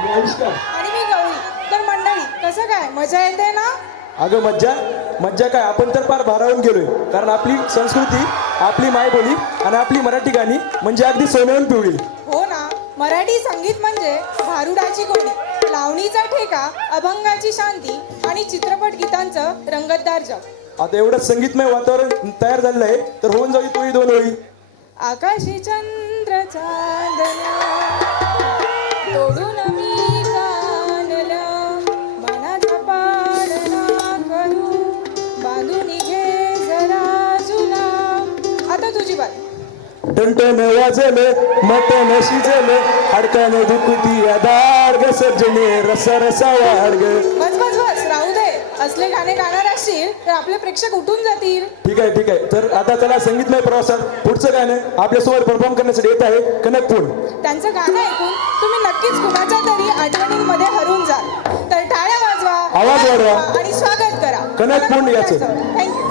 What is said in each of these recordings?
मी आविष्कार. आणि मी गौरी. तर मंडळी कसं काय मजा येते ना? अगं मज्जा मज्जा काय, आपण तर फार भारावून गेलोय. कारण आपली संस्कृती, आपली मायबोली आणि आपली मराठी गाणी म्हणजे अगदी सोन्याहून पिवळी. हो ना, मराठी संगीत म्हणजे भारुडाची गोडी, लावणीचा ठेका, अभंगाची शांती आणि चित्रपट गीतांचं रंगतदार जग. आता एवढं संगीतमय वातावरण तयार झालेलं आहे, तर होऊन जाऊ तोही दोन ओळी. आकाशी चंद्र चांदण्या तोडून मी कानलं, मनाचा पाडणा करू बांधून घे जरा जुना. आता तुझी बारी. टणटण वाजलं मटण शिजलं, हाडकानं दुखती दार्ग सज्जने रसा रसा वाढग. बस बस बस राहू दे. असले गाणे गाणार असशील तर आपले प्रेक्षक उठून जातील. ठीक आहे ठीक आहे. तर आता चला संगीतमय प्रवासात पुढचं गाणं आपल्यासोबत परफॉर्म करण्यासाठी येत आहे कनकपूर. त्यांचं गाणं ऐकून तुम्ही नक्कीच कुणाच्या तरी आठवणींमध्ये हरून जाल. तर टाळ्या वाजवा, आवाज वाढवा आणि स्वागत करा कनकपूर याचं. थँक्यू.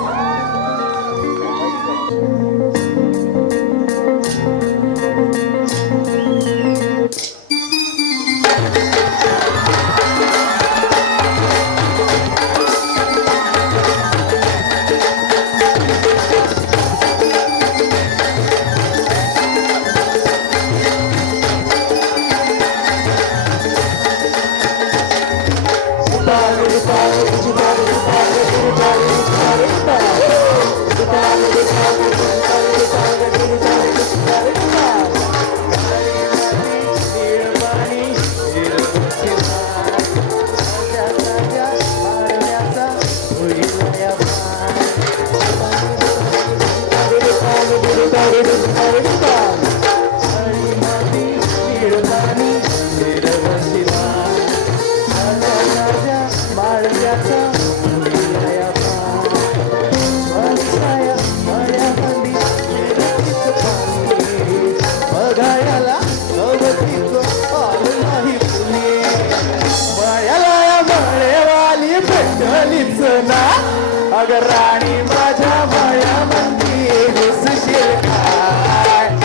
अगर राणी माझ्या मळ्यामध्ये घुसशील काय.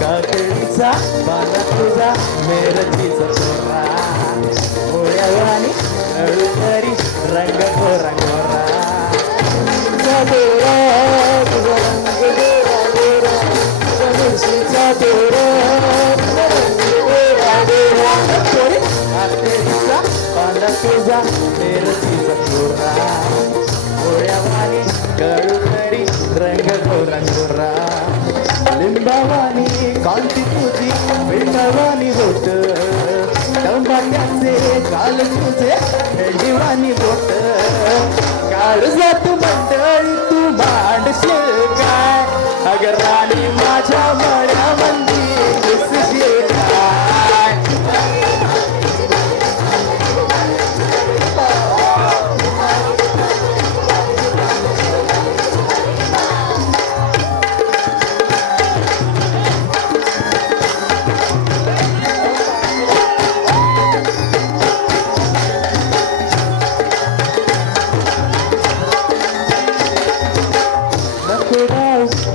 काकडीचा बाला तुझा मेरचीचा चोरा, गोळ्यावानी नळूतरी रंग गोरा गोरा. दोरा तुझा रंग गोरा गोरा, तुझा मुळशीचा दोरा रंग गोरा गोरा. काकडीचा बाला तुझा मेरचीचा चोरा, गोळ्यावानी नळूतरी रंग गोरा गोरा. लिंबावानी कांती तुझी बेटावानी होत, टंबाट्याचे काल तुझे भेंडीवानी बोट. काळ जात मंडळी तू मांडशील काय, अगर राणी माझ्या मळ्यामध्ये घुसशील काय.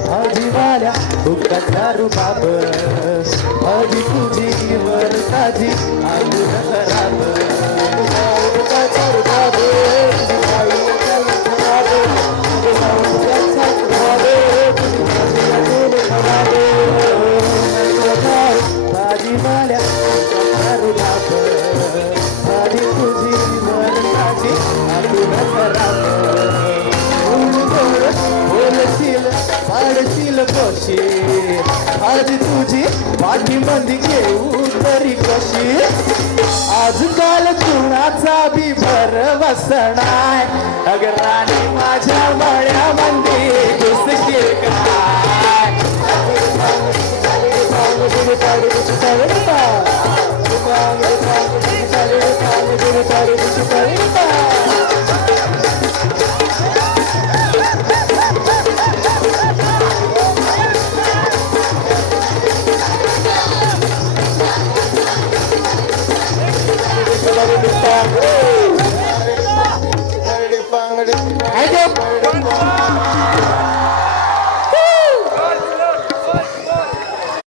भाजीवाल्या भुकाचा रुबाब, भाजी तुझी वर ताजी आलू खराब. भुकाचा रुबाब, भाजीवाल्या भुकाचा रुबाब, भाजी तुझी वर ताजी आलू खराब. बोलशील पाडशील कशी, आज तुझी पाठीमध्ये घेऊ तरी कशी. आजकाल कुणाचा बी भरवसा नाय, अगर राणी माझ्या मळ्यामध्ये घुसशील काय. Ayo.